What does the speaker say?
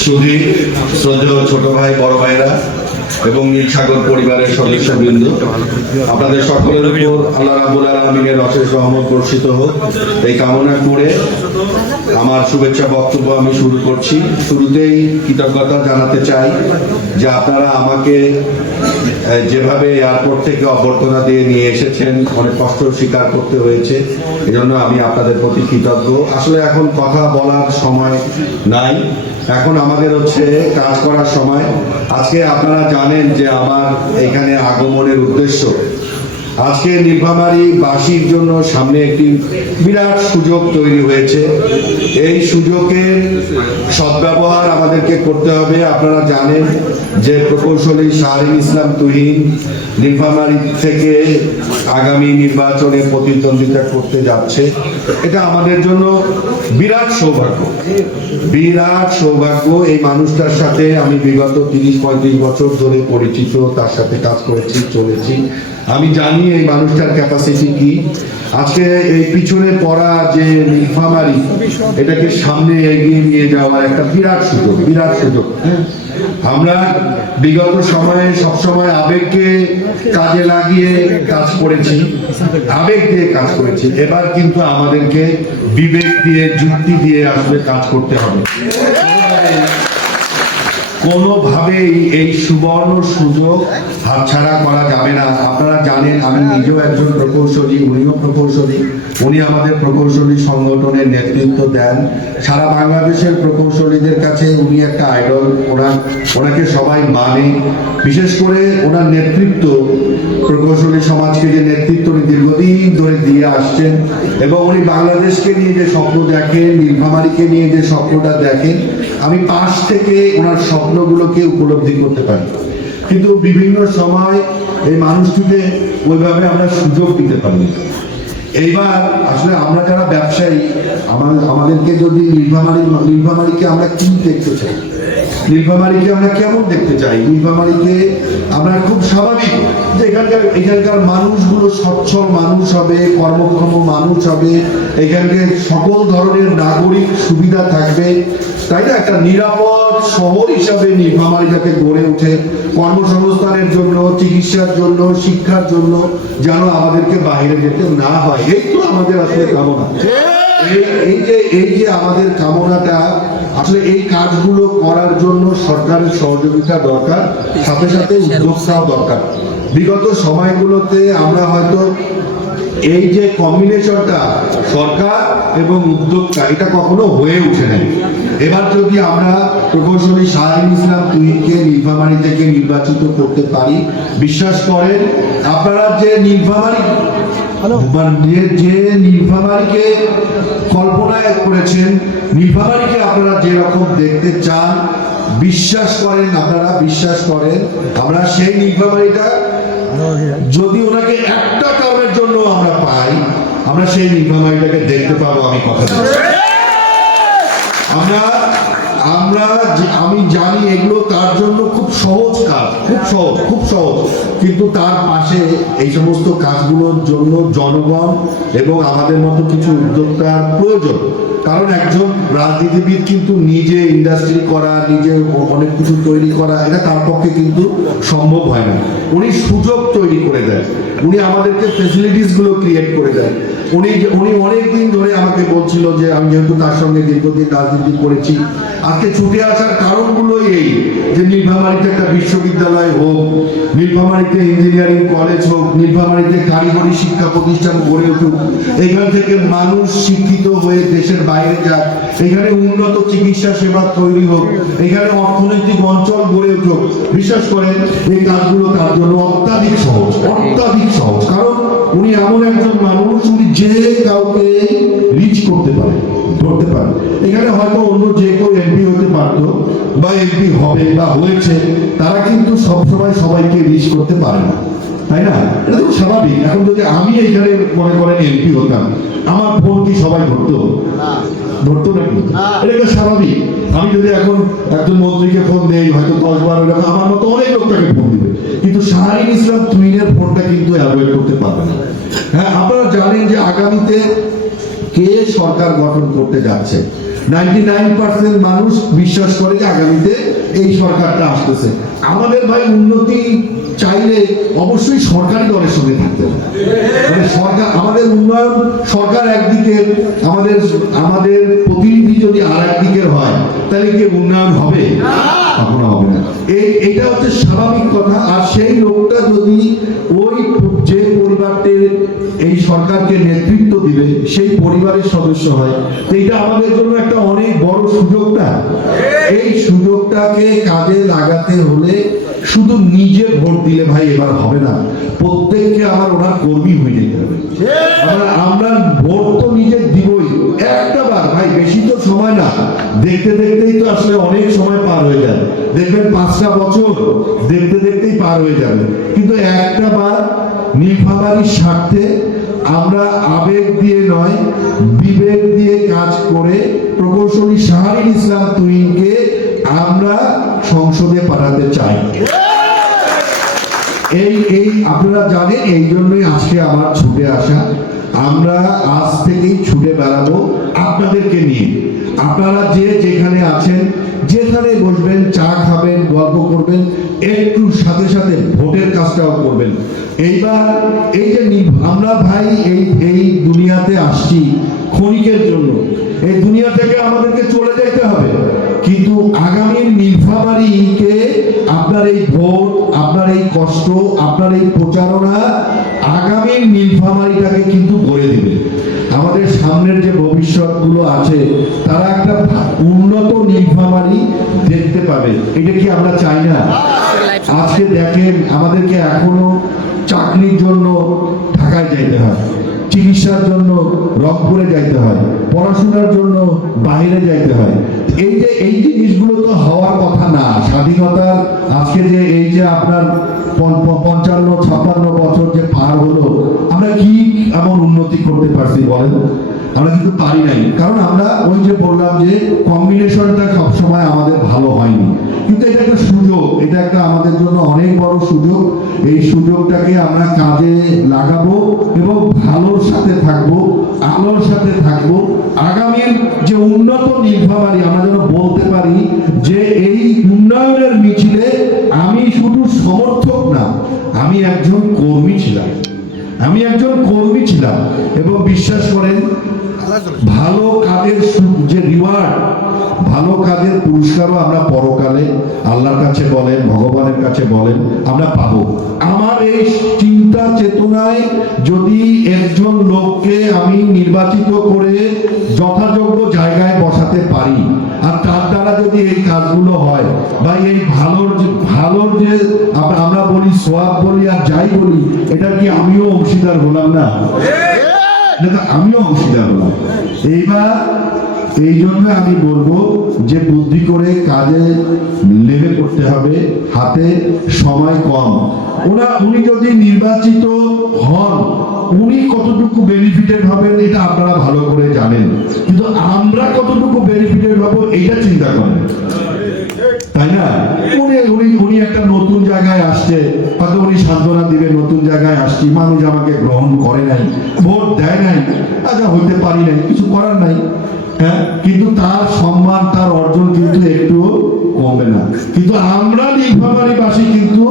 সুধী শ্রদ্ধেয় ছোট ভাই বড় ভাইরা এবং নীলসাগর পরিবারের সদস্যবৃন্দ, আপনাদের সকলের উপর আল্লাহ রাব্বুল আলামিনের অশেষ রহমত বর্ষিত হোক এই কামনা করে আমার শুভেচ্ছা বক্তব্য আমি শুরু করছি। শুরুতেই কৃতজ্ঞতা জানাতে চাই যে আপনারা আমাকে যেভাবে এয়ারপোর্ট থেকে অভ্যর্থনা দিয়ে নিয়ে এসেছেন, অনেক কষ্ট স্বীকার করতে হয়েছে, এজন্য আমি আপনাদের প্রতি কৃতজ্ঞ। আসলে এখন কথা বলার সময় নাই, এখন আমাদের হচ্ছে কাজ করার সময়। আজকে আপনারা জানেন যে আমার এখানে আগমনের উদ্দেশ্য, আজকে নীলফামারী বাসীর জন্য সামনে একটি বিরাট সুযোগ তৈরি হয়েছে। এই সুযোগের সদ্ব্যবহার আমাদেরকে করতে হবে। আপনারা জানেন যে প্রকৌশলী শাহরিন ইসলাম তুহিন নীলফামারী থেকে আগামী নির্বাচনে প্রতিদ্বন্দ্বিতা করতে যাচ্ছে। এটা আমাদের জন্য বিরাট সৌভাগ্য, বিরাট সৌভাগ্য। এই মানুষটার সাথে আমি বিগত 30-35 বছর ধরে পরিচিত, তার সাথে কাজ করেছি, চলেছি। আমি জানি এই মানুষটার ক্যাপাসিটি কি। আজকে এই পিছনে পড়া যে নীলফামারী, এটাকে সামনে এগিয়ে নিয়ে যাওয়ার একটা বিরাট সুযোগ, বিরাট সুযোগ। আমরা বিগত সময়ে সবসময় আবেগকে কাজে লাগিয়ে কাজ করেছি, আবেগ দিয়ে কাজ করেছি। এবার কিন্তু আমাদেরকে বিবেক দিয়ে, যুক্তি দিয়ে আসলে কাজ করতে হবে। কোনোভাবেই এই সুবর্ণ সুযোগ হাতছাড়া করা যাবে না। আপনারা জানেন আমি নিজেও একজন প্রকৌশলী, উনিও প্রকৌশলী। উনি আমাদের প্রকৌশলী সংগঠনের নেতৃত্ব দেন। সারা বাংলাদেশের প্রকৌশলীদের কাছে উনি একটা আইডল, ওনাকে সবাই মানে। বিশেষ করে ওনার নেতৃত্ব, প্রকৌশলী সমাজকে যে নেতৃত্ব উনি দীর্ঘদিন ধরে দিয়ে আসছেন, এবং উনি বাংলাদেশকে নিয়ে যে স্বপ্ন দেখেন, নীলফামারীকে নিয়ে যে স্বপ্নটা দেখেন, আমি পাশ থেকে ওনার স্বপ্নগুলোকে উপলব্ধি করতে পারি। কিন্তু বিভিন্ন সময় এই মানুষটিকে ওইভাবে আমরা সুযোগ দিতে পারি। এইবার আসলে আমরা যারা ব্যবসায়ী, আমাদেরকে যদি নীলফামারীকে আমরা কি দেখতে চাই, নীলফামারীকে আমরা কেমন দেখতে চাই, নীলফামারীকে আমরা খুব স্বাভাবিক যে এখানকার মানুষগুলো সচ্ছল মানুষ হবে, কর্মক্ষম মানুষ হবে, এখানকার সকল ধরনের নাগরিক সুবিধা থাকবে, তাই না? একটা নিরাপদ শহর হিসাবে নীলফামারীটাকে গড়ে ওঠে, কর্মসংস্থানের জন্য, চিকিৎসার জন্য, শিক্ষার জন্য, যেন আমাদেরকে বাইরে যেতে না হয়। এই তো আমাদের আসলে কামনা। এই যে আমাদের কামনাটা, আসলে এই কাজগুলো করার জন্য সরকারের সহযোগিতা দরকার, সাথে সাথে উদ্যোক্তাও দরকার। বিগত সময়গুলোতে আমরা হয়তো এই যে কম্বিনেশনটা সরকার এবং উদ্যোক্তা, এটা কখনো হয়ে ওঠে নাই। এবার যদি আমরা প্রকৌশলী শাহরিন ইসলাম তুহিনকে নীলফামারী থেকে নির্বাচিত করতে পারি, বিশ্বাস করেন আপনারা যে নীলফামারীকে কল্পনায় করেছেন, নীলফামারীকে আপনারা যেরকম দেখতে চান, বিশ্বাস করেন, আপনারা বিশ্বাস করেন, আমরা সেই নীলফামারীটা যদি ওনাকে একটা কারণের জন্য আমরা পাই, আমরা সেই নীলফামারীটাকে দেখতে পাবো। আমি কথা আমি জানি এগুলো তার জন্য খুব সহজ কাজ, খুব সহজ, কিন্তু তার পাশে এই সমস্ত কাজগুলোর জন্য জনগণ এবং আমাদের মতো কিছু উদ্যোক্তার প্রয়োজন। কারণ একজন রাজনীতিবিদ কিন্তু নিজে ইন্ডাস্ট্রি করা, নিজে অনেক কিছু তৈরি করা, এটা তার পক্ষে কিন্তু সম্ভব হয় না। উনি সুযোগ তৈরি করে দেন, উনি আমাদেরকে ফেসিলিটিস গুলো ক্রিয়েট করে দেন। উনি অনেকদিন ধরে আমাকে বলছিল যে আমি যেহেতু তার সঙ্গে দীর্ঘদিন রাজনীতি করেছি, আজকে ছুটে আসার কারণগুলোই এই যে নীলফামারীতে একটা বিশ্ববিদ্যালয় হোক, নীলফামারীতে ইঞ্জিনিয়ারিং কলেজ হোক, নীলফামারীতে কারিগরি শিক্ষা প্রতিষ্ঠান গড়ে উঠুক, এখান থেকে মানুষ শিক্ষিত হয়ে দেশের বাইরে যাক, এখানে উন্নত চিকিৎসা সেবা তৈরি হোক, এখানে অর্থনৈতিক অঞ্চল গড়ে উঠুক। বিশ্বাস করেন এই কাজগুলো তার জন্য অত্যাধিক সহজ, অত্যাধিক সহজ। কারণ উনি এমন একজন মানুষ, উনি যে কাউকে রিচ করতে পারে, ধরতে পারে। এখানে হয়তো অন্য যে কেউ এমপি হতে পারতো বা এমপি হবে বা হয়েছে, তারা কিন্তু সবসময় সবাইকে রিচ করতে পারে না, তাই না? এটা তো স্বাভাবিক। এখন যদি আমি এখানে মনে করেন এমপি হতাম, আমার ফোন কি সবাই ধরতো নাকি? এটা স্বাভাবিক। আমি যদি এখন একজন মন্ত্রীকে ফোন দেই, হয়তো 10-12 এরকম আমার মতো অনেক লোক তাকে ফোন দিবে, কিন্তু শাহরিন ইসলাম তুহিনের ফোনটা কিন্তু অ্যাভয়েড করতে পারবে না। হ্যাঁ, আপনারা জানেন যে আগামীতে কে সরকার গঠন করতে যাচ্ছে। 99% মানুষ বিশ্বাস করে যে আগামীতে এই সরকারটা আসতেছে। আমাদের ভাই উন্নতি চাইলে অবশ্যই সরকারি দলের সঙ্গে থাকতে হবে। মানে সরকার, আমাদের উন্নয়ন সরকার একদিকে, আমাদের আমাদের প্রতিনিধি যদি আর একদিকের হয়, তাহলে কি উন্নয়ন হবে? কখনো হবে না। এটা হচ্ছে স্বাভাবিক কথা। আর সেই লোকটা যদি ওই যে পরিবারটির এই সরকারকে নেতৃত্ব দিবে সেই পরিবারের সদস্য হয়, তো এটা আমাদের জন্য একটা অনেক বড় সুযোগ না? এই সুযোগটাকে কাজে লাগাতে হলে শুধু নিজে ভোট দিলে ভাই এবার হবে না, প্রত্যেককে আমার ওনার কর্মী হয়ে যেতে হবে। আমরা ভোট তো নিজে দিবই, একটা বার ভাই, বেশি তো সময় না, দেখতে দেখতেই তো আসলে অনেক সময় পার হয়ে যায়। দেখবেন 5টা বছর দেখতে দেখতেই পার হয়ে যাবে। কিন্তু একটা বার নীলফামারীর স্বার্থে আমরা আবেগ দিয়ে নয়, বিবেক দিয়ে কাজ করে প্রকৌশলী শাহরিন ইসলাম তুহিনকে আমরা সংসদে পাঠাতে চাই। এই আপনারা জানেন, এই জন্যই আজকে আমার ছুটে আসা। আমরা আজ থেকেই ছুটে বেড়াবো আপনাদেরকে নিয়ে। আপনারা যে যেখানে আছেন, যেখানে বসবেন, চা খাবেন, গল্প করবেন, একটু সাথে সাথে ভোটের কাজটাও করবেন। এইবার এই যে আমরা ভাই এই দুনিয়াতে আসছি ক্ষণিকের জন্য, এই দুনিয়া থেকে আমাদেরকে চলে যেতে হবে, কিন্তু আগামীর নীলফামারীকে আপনার এই ভোট, আপনার এই কষ্ট, আপনার এই প্রচারণা আগামীর নীলফামারীটাকে কিন্তু গড়ে দিবে। আমাদের সামনের যে ভবিষ্যৎগুলো আছে, তারা একটা উন্নত নীলফামারী দেখতে পাবে। এটা কি আমরা চাই না? আজকে দেখেন, আমাদেরকে এখনো চাকরির জন্য ঢাকায় যাইতে হয়, চিকিৎসার জন্য রংপুরে যাইতে হয়, পড়াশোনার জন্য বাইরে যাইতে হয়। এই জিনিসগুলো তো হওয়ার কথা না। স্বাধীনতার আজকে যে এই যে আপনার 55-56 বছর যে পার হলো, আমরা কি এমন উন্নতি করতে পারছি বলেন? আমরা কিন্তু পারি নাই। কারণ আমরা ওই যে বললাম যে কম্বিনেশনটা সবসময় আমাদের ভালো হয়নি। কিন্তু এটা একটা সুযোগ, এটা একটা আমাদের জন্য অনেক বড় সুযোগ। এই সুযোগটাকে আমরা কাজে লাগাবো এবং ভালোর সাথে থাকবো, আলোর সাথে থাকবো। আগামীর যে উন্নত নীলফামারী, আমরা যেন বলতে পারি যে এই উন্নয়নের মিছিলে আমি শুধু সমর্থক না, আমি একজন কর্মী ছিলাম। এবং বিশ্বাস করেন, ভালো কাজের যে রিওয়ার্ড, ভালো কাজের পুরস্কারও আমরা পরকালে আল্লাহর কাছে বলেন, ভগবানের কাছে বলেন, আমরা পাবো। আমার এই চিন্তা চেতনায় যদি একজন লোককে আমি নির্বাচিত করে যথাযোগ্য জায়গায় বসাতে পারি, আর তার দ্বারা যদি এই কাজগুলো হয়, বা এই ভালোর যে আমরা বলি সোয়াব বলি আর যাই বলি, এটা কি আমিও অংশীদার হলাম না? আমিও অংশীদার হলাম। এইবার এই জন্য আমি বলবো যে বুদ্ধি করে কাজে লেগে করতে হবে, হাতে সময় কম। উনি যদি নির্বাচিত হন, উনি কতটুকু বেনিফিটেড হবেন এটা আপনারা ভালো করে জানেন, কিন্তু আমরা কতটুকু বেনিফিটেড হব এটা চিন্তা করেন, তাই না? উনি একটা নতুন জায়গায় আসছে, হয়তো উনি সান্ত্বনা দিবে, নতুন জায়গায় আসছি, মানুষ আমাকে গ্রহণ করে নাই, ভোট দেয় নাই, আচ্ছা হইতে পারি নাই, কিছু করার নাই। হ্যাঁ, কিন্তু তার সম্মান, তার অর্জন কিন্তু একটু কমবে না। কিন্তু আমরা নীলফামারীবাসী কিন্তু